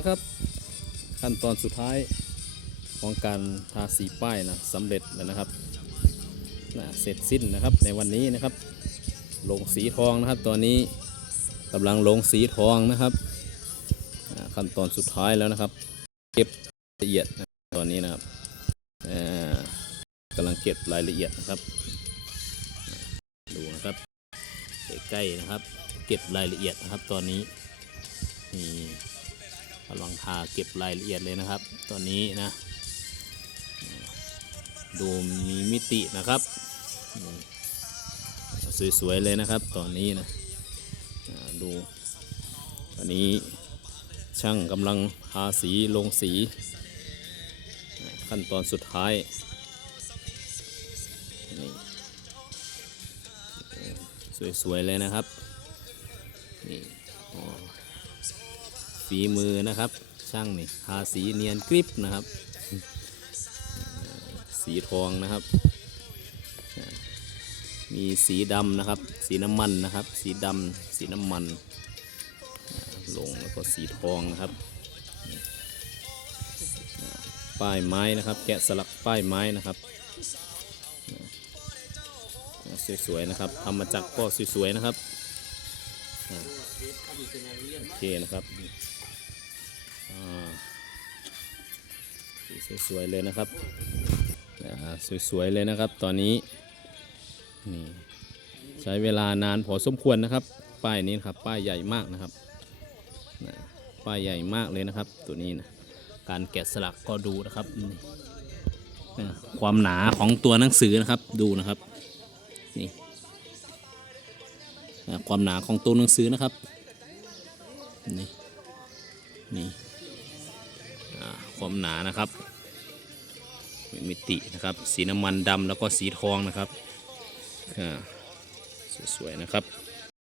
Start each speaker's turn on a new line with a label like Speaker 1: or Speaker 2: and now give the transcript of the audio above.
Speaker 1: นะครับ ขั้นตอนสุดท้ายของการทาสีป้ายนะสำเร็จแล้วนะครับนะเสร็จสิ้นนะครับในวันนี้นะครับ ลงสีทองนะครับ ตอนนี้กำลังลงสีทองนะครับขั้นตอนสุดท้ายแล้วนะครับ เก็บละเอียดนะตอนนี้นะครับกำลังเก็บรายละเอียดนะครับ ดูนะครับใกล้ๆนะครับ เก็บรายละเอียดนะครับตอนนี้นี่ กำลังทาเก็บรายละเอียดเลยนะครับ ตอนนี้นะ ดูมีมิตินะครับสวยๆเลยนะครับ ตอนนี้นะดูตอนนี้ช่างกำลังทาสีลงสี ขั้นตอนสุดท้ายนี่สวยๆเลยนะครับนี่ ฝีมือนะครับ ช่างนี่ทาสีเนียนกริบนะครับ สีทองนะครับ มีสีดำนะครับ สีน้ำมันนะครับ สีดำสีน้ำมันลงแล้วก็สีทองนะครับ ป้ายไม้นะครับ แกะสลักป้ายไม้นะครับสวยๆนะครับทำมาจากก็สวยๆนะครับโอเคนะครับ สวยๆเลยนะครับสวยๆเลยนะครับ ตอนนี้นี่ใช้เวลานานพอสมควรนะครับ ป้ายนี้นครับป้ายใหญ่มากนะครับป้ายใหญ่มากเลยนะครับ ตัวนี้นะการแกะสลักก็ดูนะครับความหนาของตัวหนังสือนะครับดูนะครับนี่ความหนาของตัวหนังสือนะครับนี่นี่ความหนานะครับ มีมิตินะครับ สีน้ำมันดำแล้วก็สีทองนะครับสวยๆนะครับ